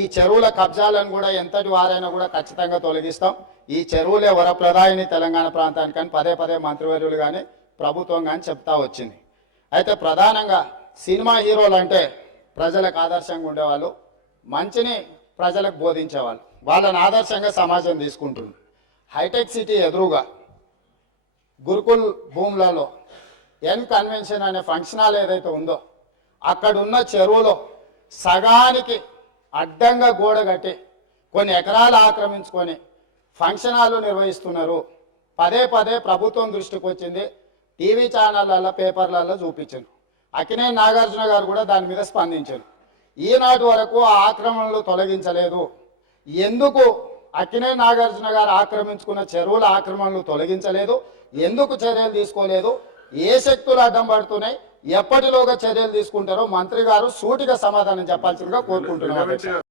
ఈ చెరువుల కబ్జాలను కూడా ఎంతటి వారైనా కూడా ఖచ్చితంగా తొలగిస్తాం. ఈ చెరువులే వరప్రదాయిని తెలంగాణ ప్రాంతానికి అని పదే పదే మంత్రివర్యులు కానీ ప్రభుత్వం కానీ చెప్తా వచ్చింది. అయితే ప్రధానంగా సినిమా హీరోలు అంటే ప్రజలకు ఆదర్శంగా ఉండేవాళ్ళు, మంచిని ప్రజలకు బోధించేవాళ్ళు, వాళ్ళని ఆదర్శంగా సమాజం తీసుకుంటుంది. హైటెక్ సిటీ ఎదురుగా గురుకుల్ భూములలో ఎన్ కన్వెన్షన్ అనే ఫంక్షన్ హాల్ ఏదైతే ఉందో అక్కడున్న చెరువులో సగానికి అడ్డంగా గోడ కట్టి కొన్ని ఎకరాలు ఆక్రమించుకొని ఫంక్షన్ హాల్ నిర్వహిస్తున్నారు. పదే పదే ప్రభుత్వం దృష్టికి వచ్చింది, టీవీ ఛానళ్ళల్లో పేపర్లలో చూపించారు. అక్కినేని నాగార్జున గారు కూడా దాని మీద స్పందించారు. ఈనాటి వరకు ఆ ఆక్రమణలు తొలగించలేదు. ఎందుకు అక్కినేని నాగార్జున గారు ఆక్రమించుకున్న చెరువుల ఆక్రమణలు తొలగించలేదు, ఎందుకు చర్యలు తీసుకోలేదు, ఏ శక్తులు అడ్డం పడుతున్నాయి, ఎప్పటిలోగా చర్యలు తీసుకుంటారో మంత్రి గారు సూటిగా సమాధానం చెప్పాల్సిందిగా కోరుకుంటున్నారు.